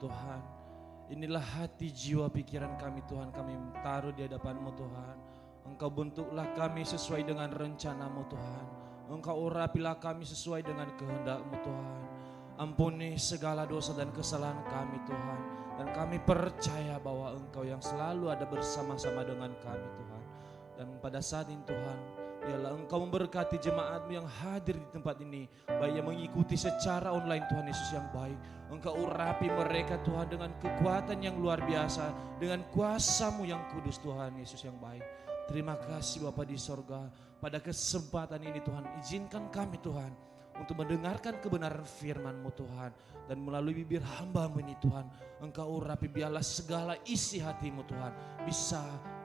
Tuhan. Inilah hati, jiwa, pikiran kami Tuhan, kami taruh di hadapan-Mu Tuhan. Engkau bentuklah kami sesuai dengan rencana-Mu Tuhan. Engkau urapilah kami sesuai dengan kehendak-Mu Tuhan. Ampuni segala dosa dan kesalahan kami Tuhan. Dan kami percaya bahwa Engkau yang selalu ada bersama-sama dengan kami Tuhan. Dan pada saat ini Tuhan, biarlah Engkau memberkati jemaat-Mu yang hadir di tempat ini, baik yang mengikuti secara online Tuhan Yesus yang baik. Engkau urapi mereka Tuhan dengan kekuatan yang luar biasa, dengan kuasa-Mu yang kudus Tuhan Yesus yang baik. Terima kasih Bapa di sorga. Pada kesempatan ini Tuhan, izinkan kami Tuhan untuk mendengarkan kebenaran firman-Mu Tuhan. Dan melalui bibir hamba-Mu ini Tuhan, Engkau urapi biarlah segala isi hati-Mu Tuhan bisa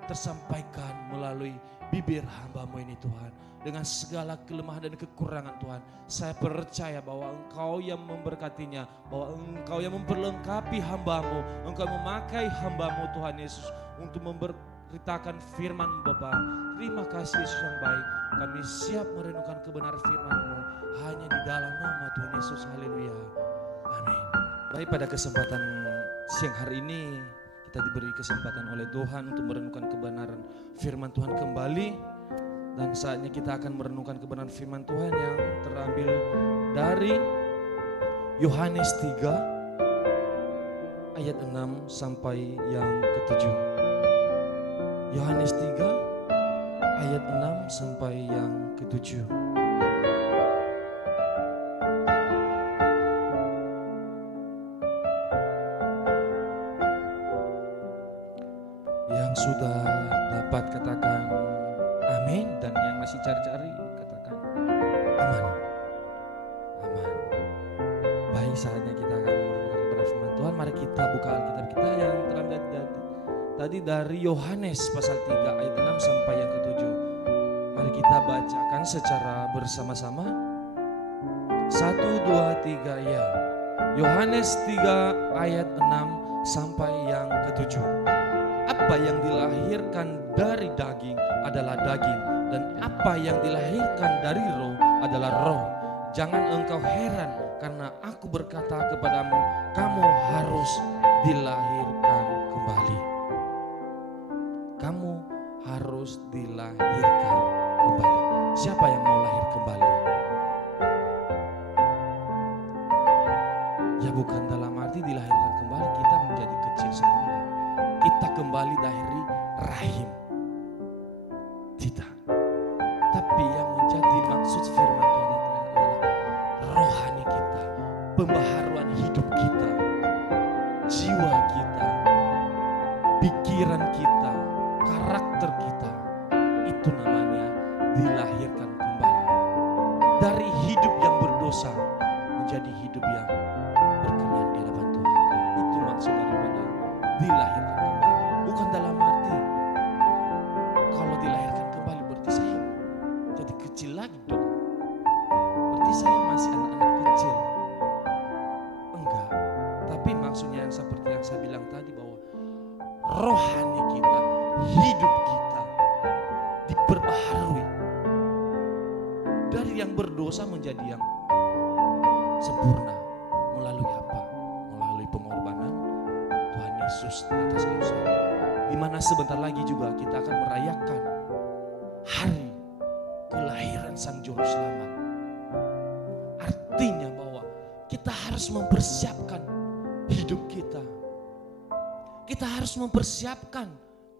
tersampaikan melalui bibir hamba-Mu ini Tuhan. Dengan segala kelemahan dan kekurangan Tuhan, saya percaya bahwa Engkau yang memberkatinya, bahwa Engkau yang memperlengkapi hamba-Mu, Engkau memakai hamba-Mu Tuhan Yesus untuk memberitakan firman Bapa. Terima kasih Yesus yang baik, kami siap merenungkan kebenaran firman-Mu hanya di dalam nama Tuhan Yesus. Haleluya, amin. Baik, pada kesempatan siang hari ini kita diberi kesempatan oleh Tuhan untuk merenungkan kebenaran firman Tuhan kembali. Dan saatnya kita akan merenungkan kebenaran firman Tuhan yang terambil dari Yohanes 3 ayat 6 sampai yang ke-7. Yohanes 3 ayat 6 sampai yang ke-7. Yang sudah dapat katakan amin, dan yang masih cari-cari katakan aman. Aman. Baik, saatnya kita akan merenungkan kebenaran firman Tuhan. Mari kita buka Alkitab kita yang terambil tadi dari Yohanes pasal 3 ayat 6 sampai yang ke-7. Mari kita bacakan secara bersama-sama. 1, 2, 3 ya. Yohanes 3 ayat 6 sampai yang ke-7. Apa yang dilahirkan dari daging adalah daging, dan apa yang dilahirkan dari roh adalah roh. Jangan engkau heran karena aku berkata kepadamu, kamu harus dilahirkan kembali. Kamu harus dilahirkan kembali. Siapa yang mau lahir kembali? Ya bukan dalam arti dilahirkan kembali kita menjadi kecil semula. Kita kembali dari rahim. Tidak. Tapi yang menjadi maksud firman Tuhan itu adalah rohani kita, pembaharuan hidup kita, jiwa kita, pikiran kita, karakter kita. Itu namanya dilahirkan kembali. Dari hidup yang berdosa menjadi hidup yang berkenan di hadapan Tuhan. Itu maksud daripada dilahirkan kembali. Bukan dalam arti kalau dilahirkan kembali berarti saya jadi kecil lagi dong. Berarti saya masih anak-anak kecil. Enggak. Tapi maksudnya yang seperti yang saya bilang tadi, bahwa rohani kita, hidup kita diperbaharui dari yang berdosa menjadi yang sempurna. Melalui apa? Melalui pengorbanan Tuhan Yesus di atas kayu salib. Di mana sebentar lagi juga kita akan merayakan hari kelahiran Sang Juru Selamat. Artinya bahwa kita harus mempersiapkan hidup kita. Kita harus mempersiapkan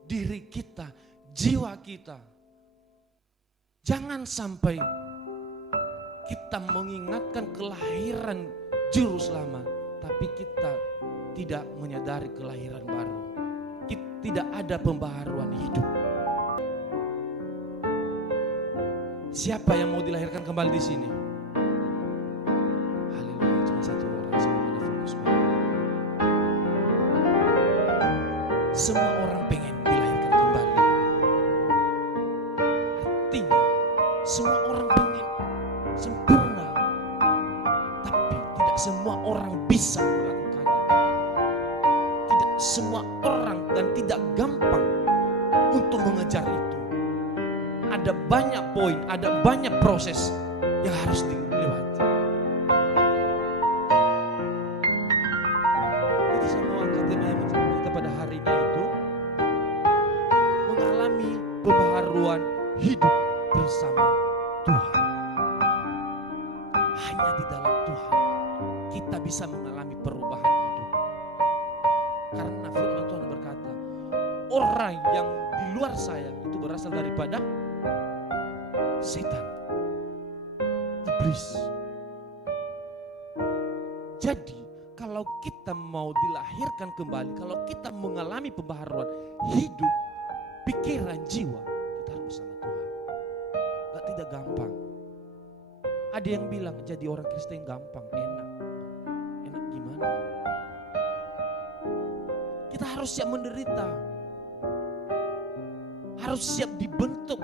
diri kita, jiwa kita. Jangan sampai kita mengingatkan kelahiran Juru Selamat, tapi kita tidak menyadari kelahiran baru. Tidak ada pembaharuan hidup. Siapa yang mau dilahirkan kembali di sini? Haleluya, cuma satu orang. Semuanya fokus. Semua orang pengen dilahirkan kembali. Artinya semua orang pengen sempurna, tapi tidak semua orang bisa melakukannya. Tidak semua orang dan tidak gampang untuk mengejar itu. Ada banyak poin, ada banyak proses yang harus dilewati. Jadi hidup bersama Tuhan. Hanya di dalam Tuhan kita bisa mengalami perubahan hidup. Karena firman Tuhan berkata, orang yang di luar saya itu berasal daripada setan, iblis. Jadi kalau kita mau dilahirkan kembali, kalau kita mengalami pembaharuan hidup, pikiran, jiwa, kita harus bersama Tuhan. Tidak gampang. Ada yang bilang jadi orang Kristen gampang, enak. Enak gimana? Kita harus siap menderita. Harus siap dibentuk.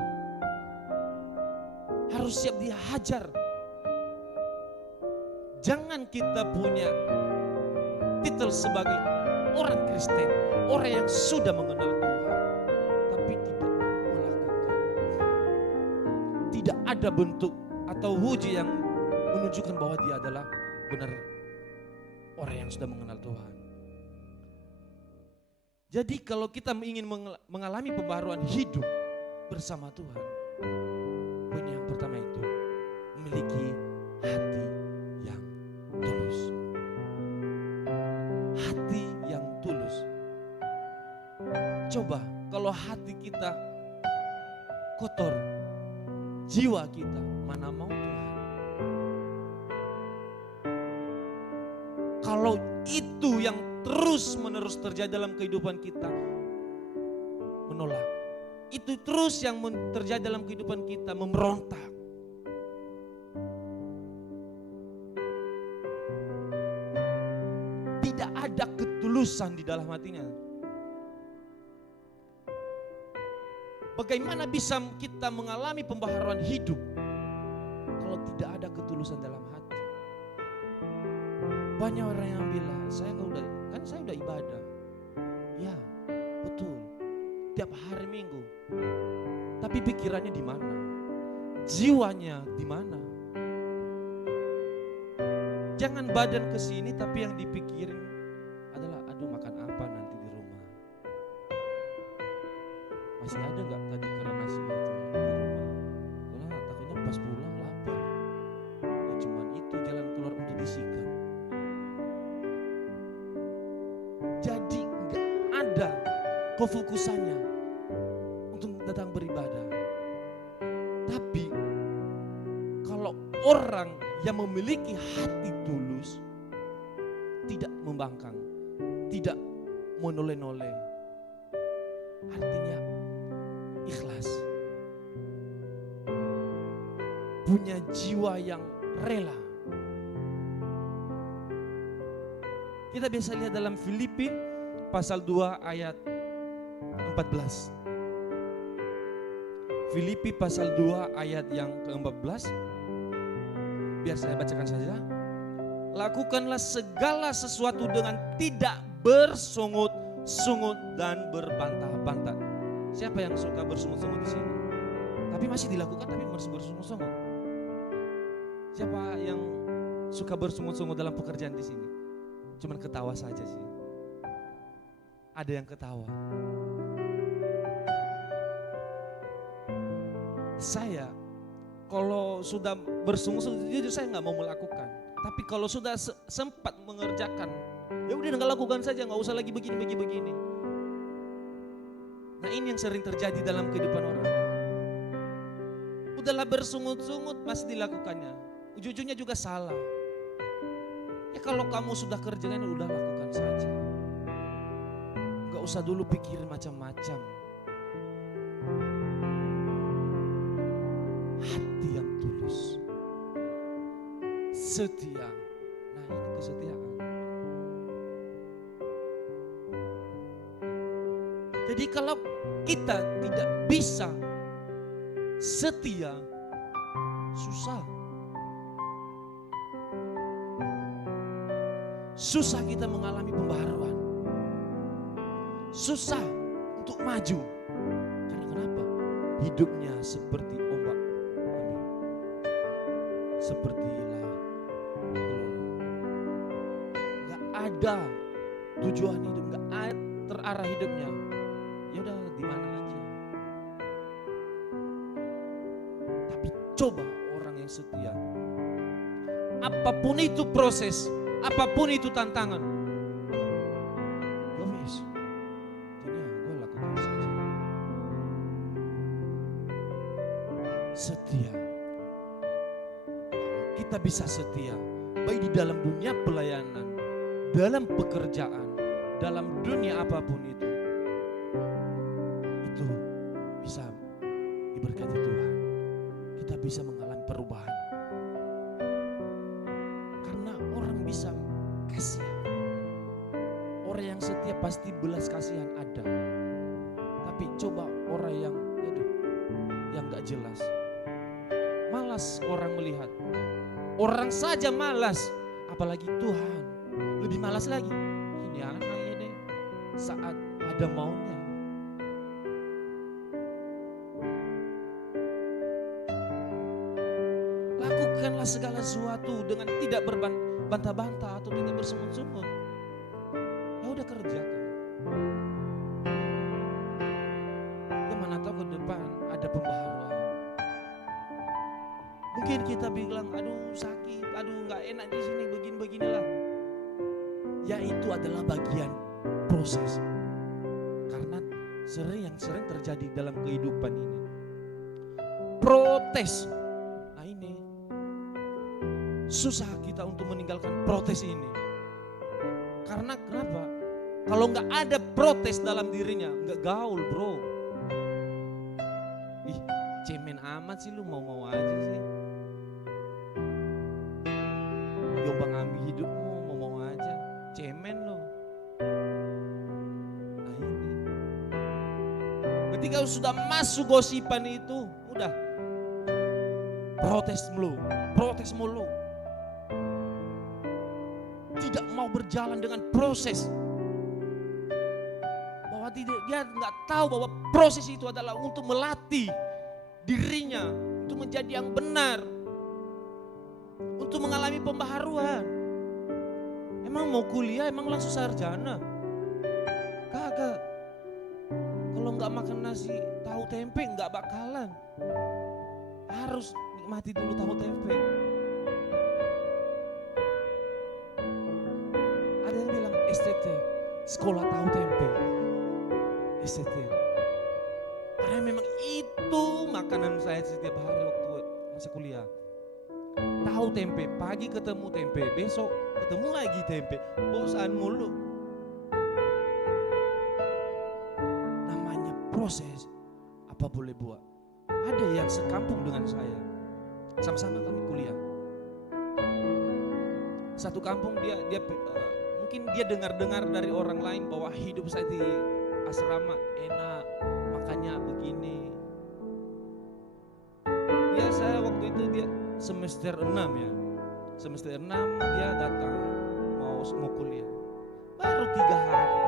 Harus siap dihajar. Jangan kita punya titel sebagai orang Kristen, orang yang sudah mengenal Tuhan, tapi tidak melakukan. Tidak ada bentuk atau wujud yang menunjukkan bahwa dia adalah benar orang yang sudah mengenal Tuhan. Jadi kalau kita ingin mengalami pembaharuan hidup bersama Tuhan, poin yang pertama itu memiliki hati yang tulus. Hati yang tulus. Coba kalau hati kita kotor, jiwa kita mana mau Tuhan. Kalau itu yang terus menerus terjadi dalam kehidupan kita, menolak. Itu terus yang terjadi dalam kehidupan kita, memberontak. Tidak ada ketulusan di dalam hatinya. Bagaimana bisa kita mengalami pembaharuan hidup kalau tidak ada ketulusan dalam hati? Banyak orang yang bilang, saya udah ibadah. Ya, betul. Tiap hari Minggu. Tapi pikirannya di mana? Jiwanya di mana? Jangan badan ke sini tapi yang dipikirin adalah aduh makan apa nanti di rumah. Masih ada gak tadi kerana nasi itu di rumah? Karena takutnya pas pulang lapar. Ya cuman itu jalan keluar untuk disikat. Jadi gak ada kefokusannya untuk datang beribadah. Tapi kalau orang yang memiliki hati tulus, tidak membangkang, tidak menoleh-noleh, artinya ikhlas, punya jiwa yang rela. Kita bisa lihat dalam Filipi pasal 2 ayat 14. Filipi pasal 2 ayat yang ke-14. Biar saya bacakan saja. Lakukanlah segala sesuatu dengan tidak bersungut-sungut dan berbantah-bantah. Siapa yang suka bersungut-sungut di sini? Tapi masih dilakukan tapi masih bersungut-sungut. Siapa yang suka bersungut-sungut dalam pekerjaan di sini? Cuman ketawa saja sih. Ada yang ketawa. Saya kalau sudah bersungut-sungut, jujur saya nggak mau melakukan. Tapi kalau sudah sempat mengerjakan, ya udah nggak lakukan saja, nggak usah lagi begini. Nah ini yang sering terjadi dalam kehidupan orang. Udahlah bersungut-sungut masih dilakukannya, ujung-ujungnya juga salah. Ya kalau kamu sudah kerjakan, udah lakukan saja. Nggak usah dulu pikirin macam-macam. Hati yang tulus, setia. Nah ini kesetiaan. Jadi kalau kita tidak bisa setia, susah. Susah kita mengalami pembaharuan. Susah untuk maju. Karena kenapa? Hidupnya seperti ombak. Seperti laut. Gak ada tujuan hidup, gak ada terarah hidupnya. Ya udah di mana aja. Coba orang yang setia. Apapun itu proses, apapun itu tantangan. Ya wis, gue lakukan saja. Setia. Kalau kita bisa setia, baik di dalam dunia pelayanan, dalam pekerjaan, dalam dunia apapun itu bisa diberkati Tuhan. Kita bisa mengalami perubahan. Karena orang bisa kasihan. Orang yang setia pasti belas kasihan ada. Tapi coba orang yang gak jelas. Malas orang melihat. Orang saja malas, apalagi Tuhan lebih malas lagi. Ini anak ini saat ada maunya. Lakukanlah segala sesuatu dengan tidak berbantah-bantah atau tidak bersungut-sungut. Ya udah kerjakan. Ya mana tahu ke depan ada pembaharuan. Mungkin kita bilang, aduh sakit, aduh nggak enak di sini, beginilah. Ya itu adalah bagian proses. Karena yang sering terjadi dalam kehidupan ini. Protes. Nah ini susah kita untuk meninggalkan protes ini. Karena kenapa? Kalau nggak ada protes dalam dirinya, nggak gaul bro. Ih, cemen amat sih lu, mau aja sih. Jombang ambil hidupmu, mau aja. Cemen lu. Nah ini. Ketika sudah masuk gosipan itu, udah. Protes mulu. Tidak mau berjalan dengan proses. Bahwa dia nggak tahu bahwa proses itu adalah untuk melatih dirinya untuk menjadi yang benar, untuk mengalami pembaharuan. Emang mau kuliah, emang langsung sarjana? Kagak. Kalau nggak makan nasi tahu tempe nggak bakalan. Harus nikmati dulu tahu tempe. Ada yang bilang STT, sekolah tahu tempe. STT. Karena memang itu makanan saya setiap hari waktu masa kuliah. Tahu tempe, pagi ketemu tempe, besok ketemu lagi tempe. Bosan mulu. Namanya proses, apa boleh buat. Ada yang sekampung dengan saya. Sama-sama kami kuliah. Satu kampung dia mungkin dia dengar-dengar dari orang lain bahwa hidup saya di asrama enak, makannya begini. Ya saya waktu itu dia semester 6 ya. Semester 6 dia datang mau kuliah. Baru 3 hari.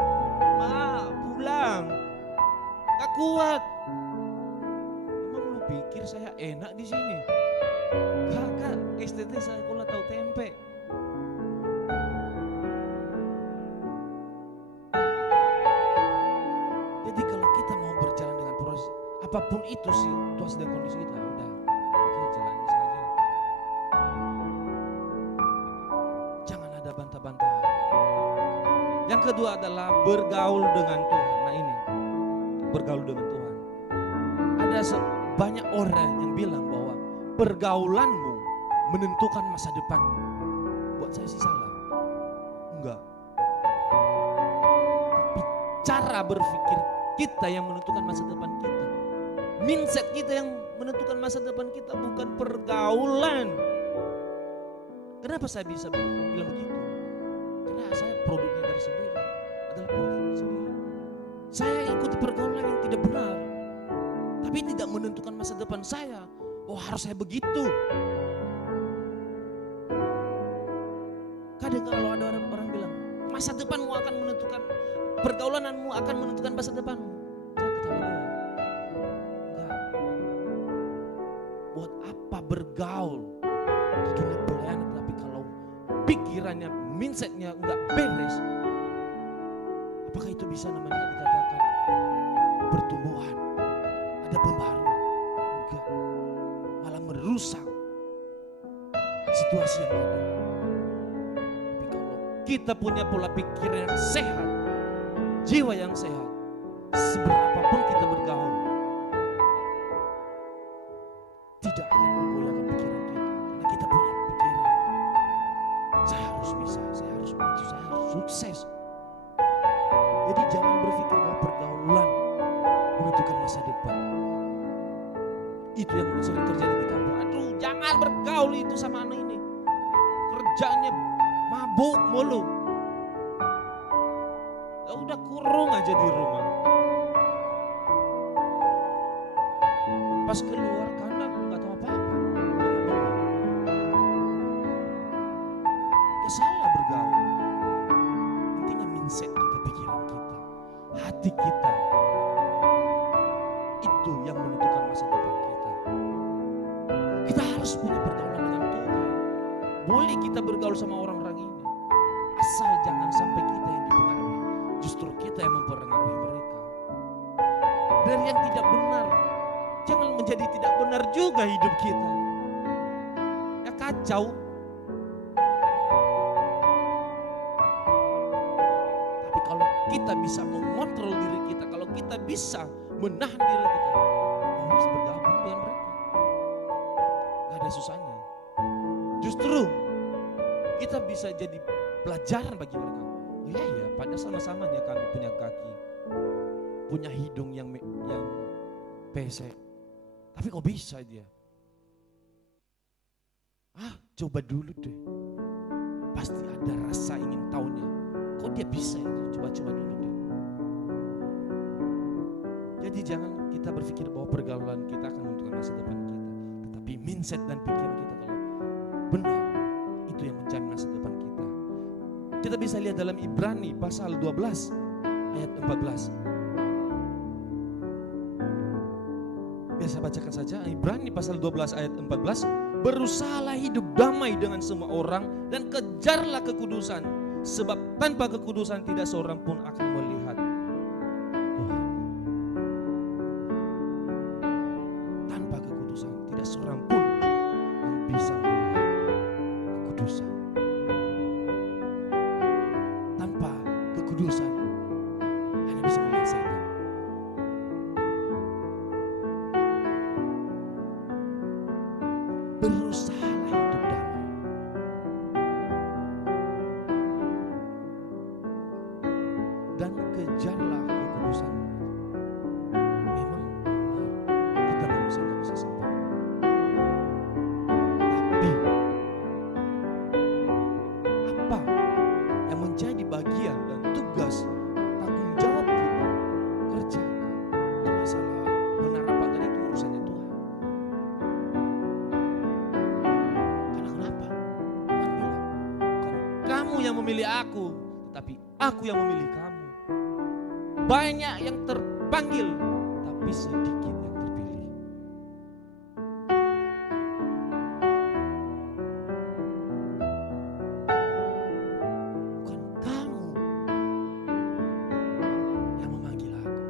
Pulang. Gak kuat. Emang lu pikir saya enak di sini? Kakak, STT saya sekolah tahu tempe. Jadi kalau kita mau berjalan dengan proses, apapun itu situasi dan kondisi kita, udah, oke jalani saja. Jangan ada bantah-bantahan. Yang kedua adalah bergaul dengan Tuhan. Nah ini, bergaul dengan Tuhan. Ada banyak orang yang bilang bahwa pergaulanmu menentukan masa depanmu. Buat saya sih salah. Enggak. Tapi cara berpikir kita yang menentukan masa depan kita. Mindset kita yang menentukan masa depan kita, bukan pergaulan. Kenapa saya bisa bilang begitu? Karena saya produknya dari sendiri. Adalah produk dari sendiri. Saya ikuti pergaulan yang tidak benar. Tapi tidak menentukan masa depan saya. Oh harus saya begitu. Kadang kalau ada orang bilang, masa depanmu akan menentukan, pergaulanmu akan menentukan masa depanmu. Jangan ketawa gua. Enggak. Buat apa bergaul di dunia pelayanan, tapi kalau pikirannya, mindsetnya enggak beres, apakah itu bisa namanya dikatakan pertumbuhan? Ada pembaharuan? Enggak. Malah merusak situasi yang ada. Tapi kalau kita punya pola pikir yang sehat, jiwa yang sehat, seberapapun kita bergaul, tidak akan menggoyahkan pikiran kita. Karena kita punya pikiran, saya harus bisa, saya harus maju, saya harus sukses. Jadi jangan berpikir bahwa pergaulan menentukan masa depan. Itu yang sering terjadi di kampung. Aduh, jangan bergaul itu sama anak ini. Kerjanya mabuk mulu. Ya udah kurung aja di rumah. Pas keluar kandang nggak tahu apa-apa. Ya salah bergaul. Intinya mindset kita, pikiran kita, hati kita. Itu yang menentukan masa depan kita. Kita harus punya pergaulan dengan Tuhan. Boleh kita bergaul sama orang-orang ini, asal jangan sampai kita yang dipengaruhi. Justru kita yang mempengaruhi mereka. Dari yang tidak benar, jangan menjadi tidak benar juga hidup kita. Ya kacau. Tapi kalau kita bisa mengontrol diri kita, kalau kita bisa menahan diri kita, harus bergabung dengan mereka. Gak ada susahnya. Justru kita bisa jadi pelajaran bagi mereka. Oh iya, pada sama-samanya kami punya kaki, punya hidung yang pesek. Tapi kok bisa dia? Coba dulu deh. Pasti ada rasa ingin tahunya. Kok dia bisa itu? Coba-coba dulu deh. Jadi jangan kita berpikir bahwa pergaulan kita akan menentukan masa depan kita. Tetapi mindset dan pikiran kita kalau benar, itu yang menjamin masa depan kita. Kita bisa lihat dalam Ibrani pasal 12 ayat 14. Biar saya bacakan saja. Ibrani pasal 12 ayat 14. Berusahalah hidup damai dengan semua orang dan kejarlah kekudusan. Sebab tanpa kekudusan tidak seorang pun akan melihat Tuhan. Tanpa kekudusan tidak seorang pun yang bisa melihat kekudusan. Tanpa kekudusan hanya bisa melihat setan. Berusahalah hidup damai. Dan kejarlah kekudusan. Memang benar kita manusia gak bisa sempurna. Tapi apa yang menjadi bagian dan tugas tanggung jawab kita kerjakan. Itu masalah benar apa tadi itu urusannya Tuhan. Karena kenapa? Tuhan bilang, bukan kamu yang memilih aku, tetapi aku yang memilih kamu. Banyak yang terpanggil, tapi sedikit yang terpilih. Bukan kamu yang memanggil aku.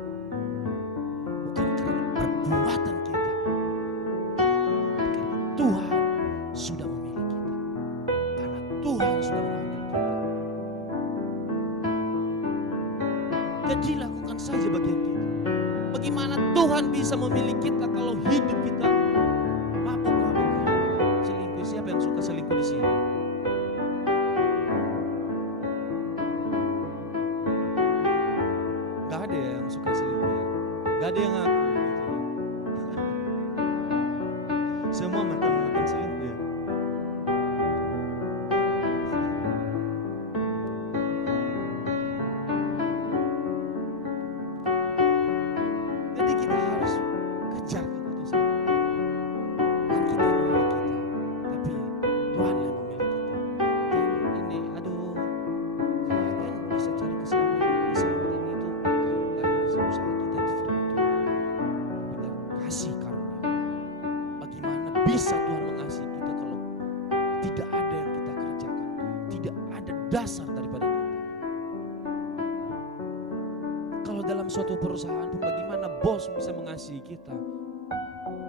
Bukan karena perbuatan kita, tapi karena Tuhan sudah memilih kita. Karena Tuhan sudah memanggil kita. Jadi lakukan saja bagian kita. Bagaimana Tuhan bisa memilih kita kalau hidup kita mabuk-mabuk? Selingkuh, siapa yang suka selingkuh di sini? Gak ada yang suka selingkuh ya? Gak ada yang ngaku gitu ya? Semua mantan-mantan selingkuh ya? Jadi kita harus kejar kekudusan. Bukan kita yang memilih kita, tapi Tuhan yang memilih kita. Dan ini, aduh, saya kan bisa cari keselamatan itu bukan dari usaha kita, itu firman Tuhan. Tapi dari kasih karunia. Bagaimana bisa Tuhan mengasihi kita kalau tidak ada yang kita kerjakan, tidak ada dasar daripada kita. Kalau dalam suatu perusahaan pun bagaimana bos bisa mengasihi kita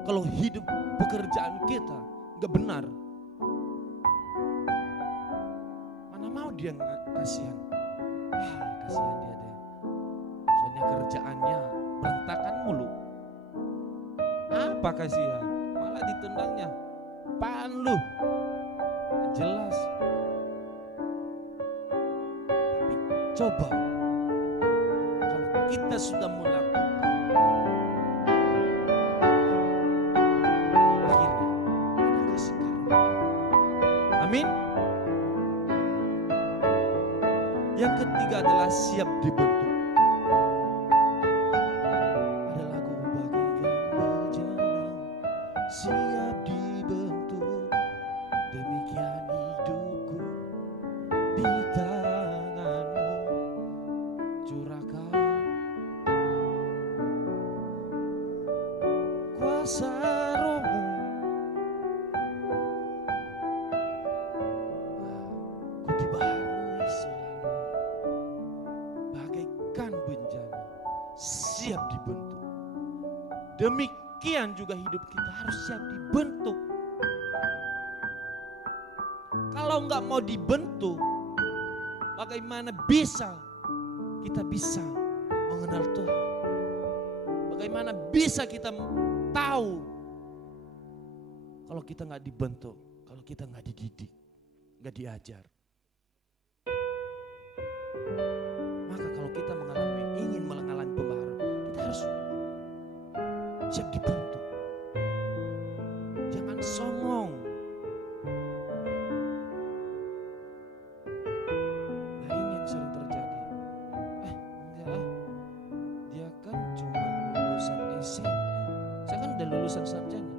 kalau hidup pekerjaan kita gak benar. dia kasihan. Kasihan dia deh. Soalnya kerjaannya berantakan mulu. Apa kasihan? Malah ditendangnya. Apaan lu? Jelas. Tapi coba kalau kita sudah melakukan, akhirnya ada kasih karunia. Amin. Yang ketiga adalah siap dibentuk. Ada lagu bagaikan bejana, siap dibentuk. Demikian hidupku di tanganmu, curahkan kuasa rohmu. Ku dibaharui selalu bagaikan bencana, siap dibentuk. Demikian juga hidup kita harus siap dibentuk. Kalau nggak mau dibentuk, bagaimana bisa kita bisa mengenal Tuhan? Bagaimana bisa kita tahu kalau kita nggak dibentuk, kalau kita nggak dididik, nggak diajar? Maka kalau kita ingin mengalami pembaharuan, kita harus siap dibentuk. Jangan songong. Nah ini yang sering terjadi. Enggak, dia kan cuma lulusan SMA. Saya kan udah lulusan sarjana.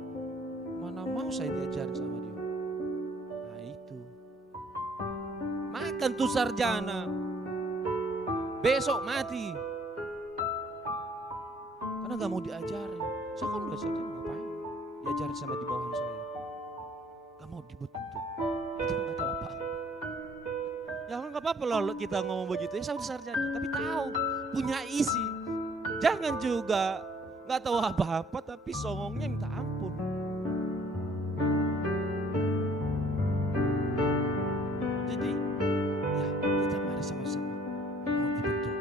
Mana mau saya diajarin sama dia? Nah itu. Makan tuh sarjana. Besok mati. Karena gak mau diajarin. Saya kan udah sarjana, ngapain? Diajarin sama di bawahan saya. Gak mau dibentuk. Itu gak tahu apa. Ya kan gak apa-apa loh kita ngomong begitu. Ya saya udah sarjana, tapi tahu. Punya isi. Jangan juga gak tahu apa-apa tapi songongnya minta ampun. Jadi ya kita mari sama-sama mau dibentuk.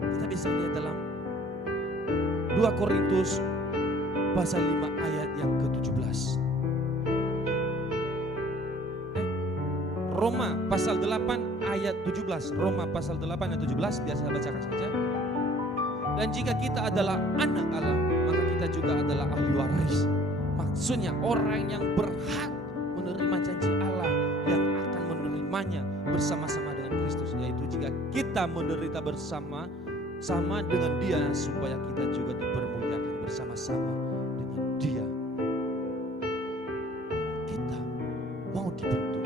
Kita bisa lihat dalam 2 Korintus pasal 5 ayat yang ke-17. Roma pasal 8 ayat 17. Roma pasal 8 ayat 17, biar saya bacakan saja. Dan jika kita adalah anak Allah, maka kita juga adalah ahli waris. Maksudnya orang yang berhak menerima janji Allah, yang akan menerimanya bersama-sama dengan Kristus. Yaitu jika kita menderita bersama dengan Dia, supaya kita juga dipermuliakan bersama-sama dengan Dia. Kita mau dibentuk,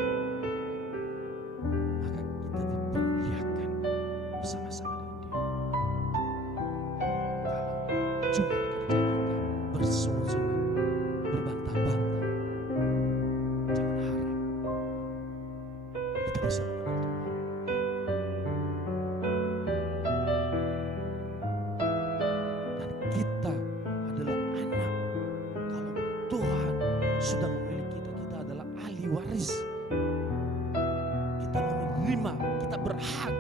maka kita dipermuliakan bersama-sama dengan Dia. Kalau cuma kerja kita bersungut-sungut, berbantah-bantah, jangan harap kita bisa mengenal Tuhan. Kita adalah anak. Kalau Tuhan sudah memilih kita, kita adalah ahli waris. Kita menerima, kita berhak.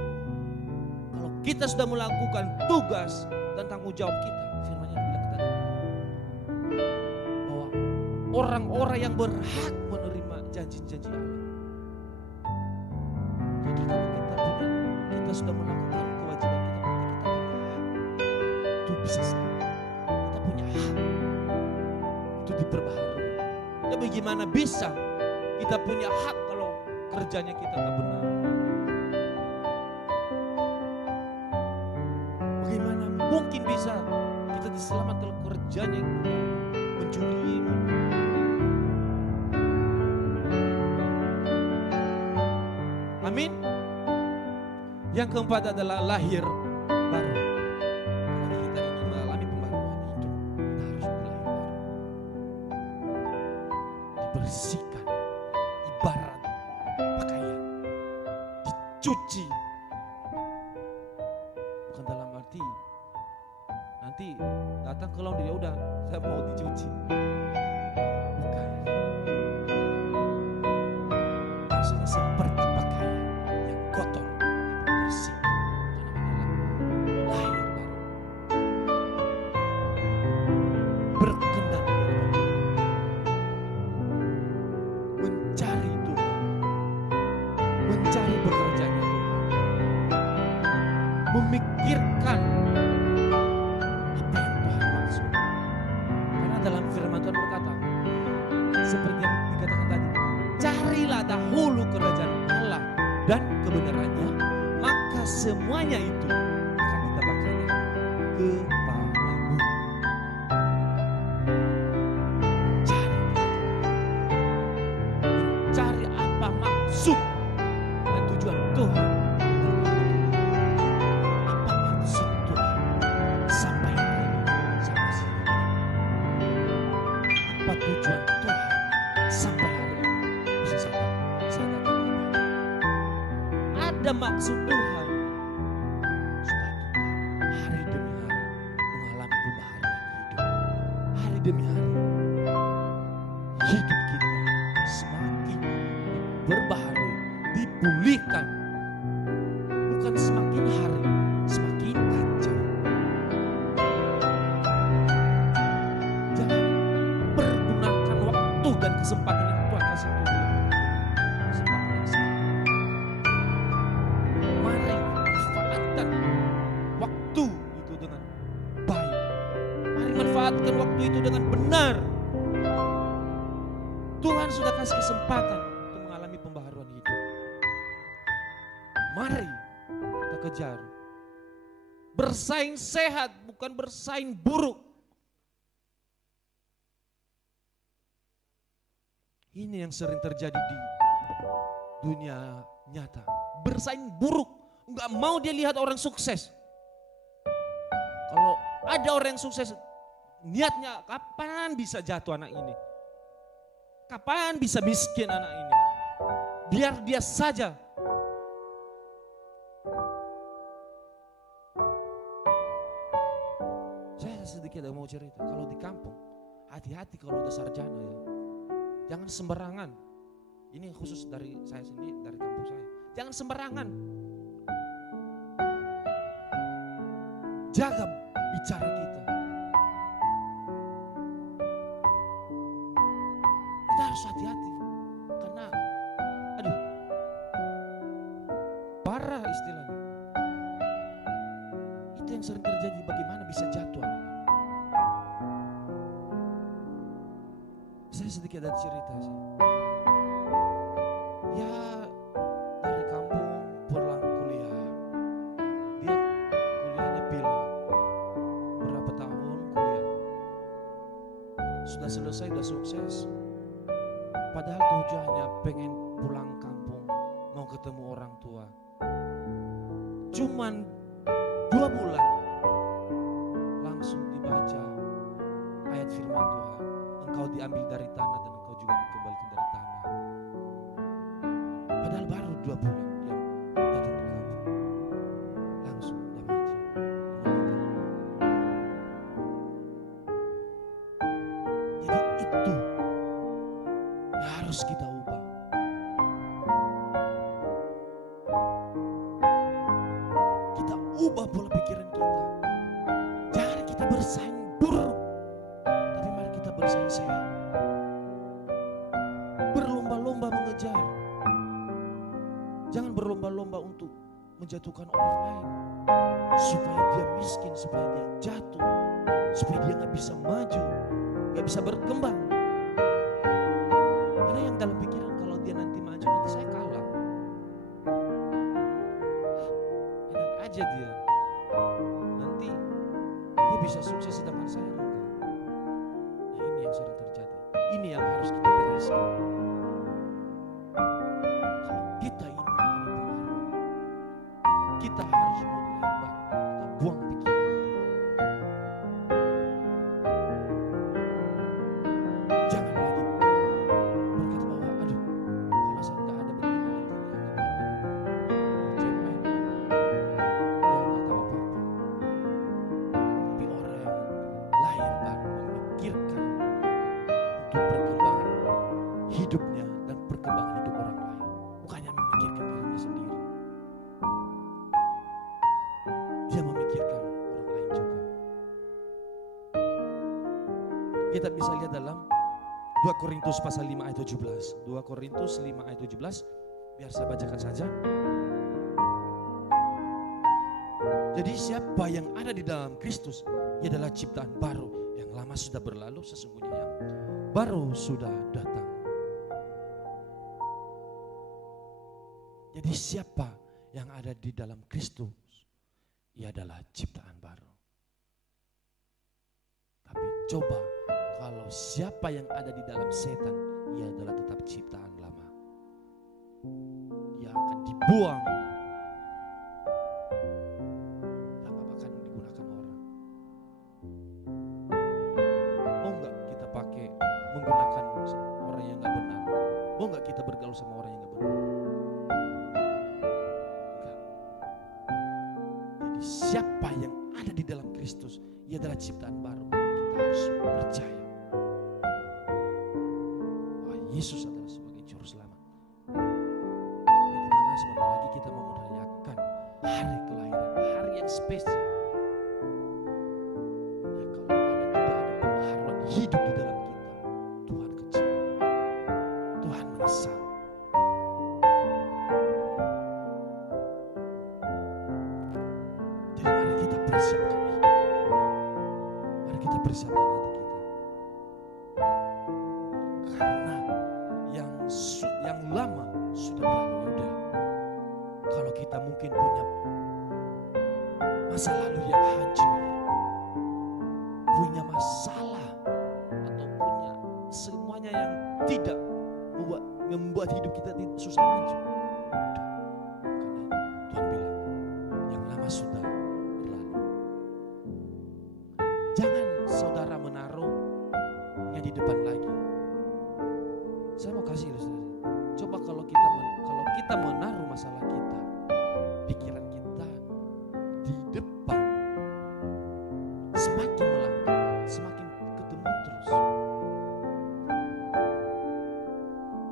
Kalau kita sudah melakukan tugas dan tanggung jawab kita, firman-Nya bilang tadi, bahwa orang-orang yang berhak menerima janji-janji Allah. Jadi kalau kita sudah melakukan kewajiban kita, berarti kita punya hak. Itu bisa saja. Kita punya hak itu diperbaharui. Ya bagaimana bisa kita punya hak kalau kerjanya kita tak benar? Bagaimana mungkin bisa kita diselamatkan kalau kerjanya kita mencuri? Amin. Yang keempat adalah lahir baru. Kalau kita ingin mengalami pembaharuan hidup, kita harus lahir baru. Dibersihkan, ibarat pakaian, dicuci. Bukan dalam arti nanti datang ke laundry, ya udah saya mau dicuci. Bukan. Maksudnya seperti pakaian kebenarannya, maka semuanya itu akan ditambahkannya kepadamu. Mencari apa maksud dan tujuan Tuhan. Apa maksud Tuhan sampai hari ini sama saya? Apa tujuan Tuhan sampai hari ini? Bisa saya katakan ada maksud Tuhan supaya kita hari demi hari mengalami pembaharuan hidup. Hari demi hari hidup kita semakin berbaharui, dipulihkan. Bukan semakin hari semakin kacau. Jangan pergunakan waktu dan kesempatan yang Tuhan kasih itu. Kesempatan yang salah. Mari manfaatkan waktu itu dengan baik. Mari manfaatkan waktu itu dengan benar. Tuhan sudah kasih kesempatan untuk mengalami pembaharuan hidup. Mari kita kejar. Bersaing sehat, bukan bersaing buruk. Ini yang sering terjadi di dunia nyata. Bersaing buruk, nggak mau dia lihat orang sukses. Kalau ada orang yang sukses, niatnya kapan bisa jatuh anak ini? Kapan bisa miskin anak ini? Biar dia saja. Saya sedikit mau cerita. Kalau di kampung, hati-hati kalau udah sarjana ya. Jangan sembarangan. Ini khusus dari saya sendiri, dari kampung saya. Jangan sembarangan. Jaga bicara kita. Kita harus hati-hati. Karena, parah istilahnya. Itu yang sering terjadi, bagaimana bisa jatuh anak ini. Saya sedikit ada cerita sih. Ya, dari kampung pulang kuliah. Dia kuliahnya pilot. Berapa tahun kuliah. Sudah selesai, sudah sukses. Padahal tujuannya pengen pulang kampung, mau ketemu orang tua. Cuman 2 bulan langsung dibaca ayat firman Tuhan. Engkau diambil dari tanah dan engkau juga dikembalikan dari tanah. Padahal baru 2 bulan dia datang ke kampung. Langsung udah mati. Jadi itu yang harus kita ubah. Kita ubah pola pikiran kita. Jangan kita bersaing buruk, tapi mari kita bersaing sehat. Berlomba-lomba mengejar. Jangan berlomba-lomba untuk menjatuhkan orang lain. Supaya dia miskin, supaya dia jatuh. Supaya dia gak bisa maju, gak bisa berkembang. Karena yang dalam pikiran kalau dia nanti maju, nanti saya kalah. Enak aja dia. Nanti dia bisa sukses sedangkan saya enggak. Nah ini yang sering terjadi. Ini yang harus kita bereskan. Kalau kita ingin mengalami pembaharuan, kita harus mulai baru. Kita buang pikiran itu. Jangan lagi berkata bahwa kalau saya nggak ada begini nanti dia nggak cemen, dia nggak tahu apa-apa. Tapi orang yang lahir baru memikirkan untuk perkembangan hidupnya dan perkembangan hidup orang lain, bukannya memikirkan dirinya sendiri. Dia memikirkan orang lain juga. Kita bisa lihat dalam 2 Korintus pasal 5 ayat 17. 2 Korintus 5 ayat 17. Biar saya bacakan saja. Jadi siapa yang ada di dalam Kristus, ia adalah ciptaan baru. Yang lama sudah berlalu, sesungguhnya yang baru sudah datang. Jadi siapa yang ada di dalam Kristus, ia adalah ciptaan baru. Tapi coba kalau siapa yang ada di dalam setan, ia adalah tetap ciptaan lama. Dia akan dibuang dan akan digunakan orang. Mau nggak kita pakai menggunakan orang yang nggak benar? Mau nggak kita bergaul sama orang yang nggak benar? Enggak. Jadi siapa yang ada di dalam Kristus, ia adalah ciptaan baru. Kita harus percaya bahwa Yesus adalah sebagai juru selamat. Ya, dimana sebentar lagi kita mau merayakan hari kelahiran, hari yang spesial. Ya, kalau tidak ada pembaharuan hidup di dalam kita, Tuhan kecil, Tuhan menyesal. Jadi mari kita persiapkan hidup kita. Mari kita persiapkan hati kita. Karena yang lama sudah berlalu. Udah. Kalau kita mungkin punya masa lalu yang hancur, punya masalah atau punya semuanya yang tidak membuat hidup kita susah maju. Udah. Karena Tuhan bilang yang lama sudah berlalu. Jangan saudara menaruhnya di depan lagi. Saya mau kasih ilustrasi. Coba kalau kita menaruh masalah kita, pikiran kita di depan, semakin melangkah, semakin ketemu terus.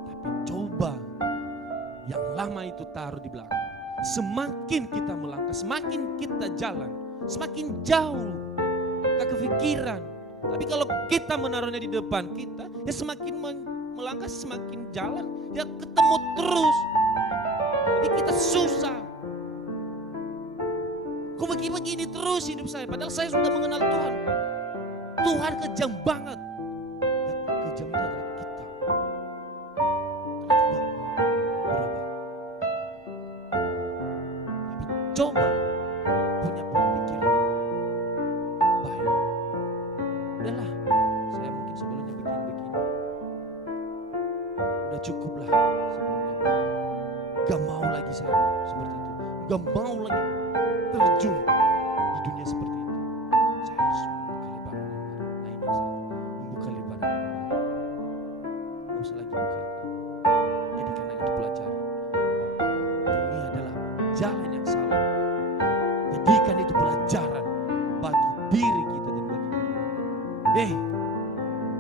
Tapi coba yang lama itu taruh di belakang. Semakin kita melangkah, semakin kita jalan, semakin jauh ke kepikiran. Tapi kalau kita menaruhnya di depan kita, ya semakin melangkah, semakin jalan, ya ketemu terus. Jadi kita susah. Kok begini terus hidup saya, padahal saya sudah mengenal Tuhan. Tuhan kejam banget. Yang kejam itu adalah kita. Karena tidak mau berubah. Tapi coba punya pola pikir yang baik. Udahlah, saya mungkin sebelumnya begini. Udah cukup lah sebelumnya. Gak mau lagi saya seperti itu. Gak mau lagi terjun di dunia seperti itu. Saya harus membuka lebaran yang baru. Nah ini saya membuka lebaran yang baru. Gak usah lagi buka yang lama. Jadi karena itu pelajaran. Ini adalah jalan yang salah. Jadikan itu pelajaran bagi diri kita dan bagi diri lain.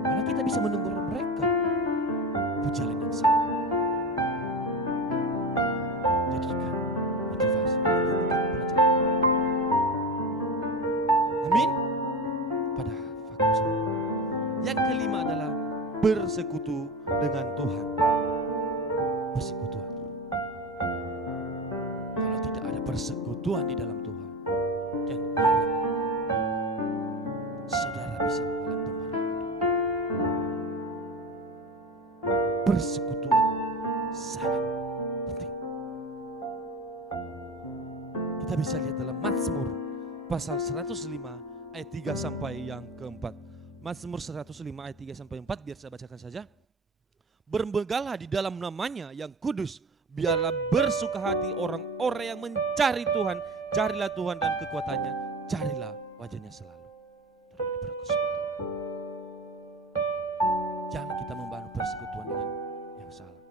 Mana kita bisa menegur mereka. Itu jalan yang salah. Jadikan motivasi, jadikan pelajaran. Amin. Pada vakum semua. Yang kelima adalah bersekutu dengan Tuhan. Persekutuan. Kalau tidak ada persekutuan di dalam Tuhan, jangan harap saudara bisa mengalami pembaruan hidup. Persekutuan sangat penting. Kita bisa lihat dalam Mazmur pasal 105 ayat 3 sampai yang keempat. Mazmur 105 ayat 3 sampai 4, biar saya bacakan saja. Bermegahlah di dalam namanya yang kudus, biarlah bersuka hati orang-orang yang mencari Tuhan. Carilah Tuhan dan kekuatannya, carilah wajahnya selalu. Taruh di persekutuan. Jangan kita membangun persekutuan dengan yang salah.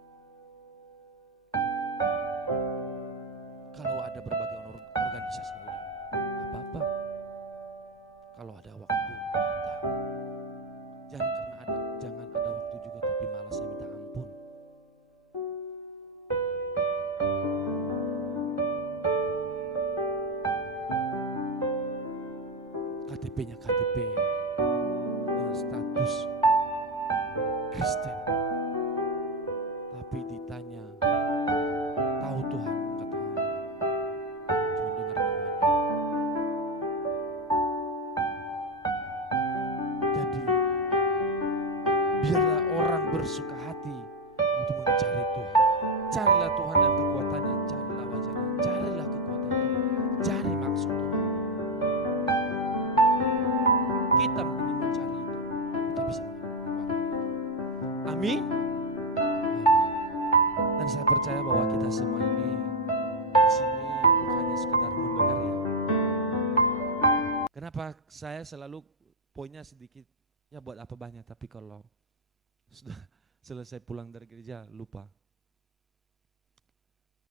Kalau ada berbagai organisasi, udah gak apa-apa. Kalau ada waktu, jangan ada waktu juga tapi malas saya minta ampun. KTP-nya KTP dengan status Kristen, tapi ditanya tahu Tuhan, enggak tahu, cuma dengar namanya. Jadi biarlah orang bersuka hati untuk mencari Tuhan. Carilah Tuhan dan kekuatannya, carilah wajahnya, cari Amin. Dan saya percaya bahwa kita semua ini di sini bukan hanya sekedar mendengar ya. Kenapa saya selalu poinnya sedikit, ya buat apa banyak, tapi kalau sudah selesai pulang dari gereja lupa.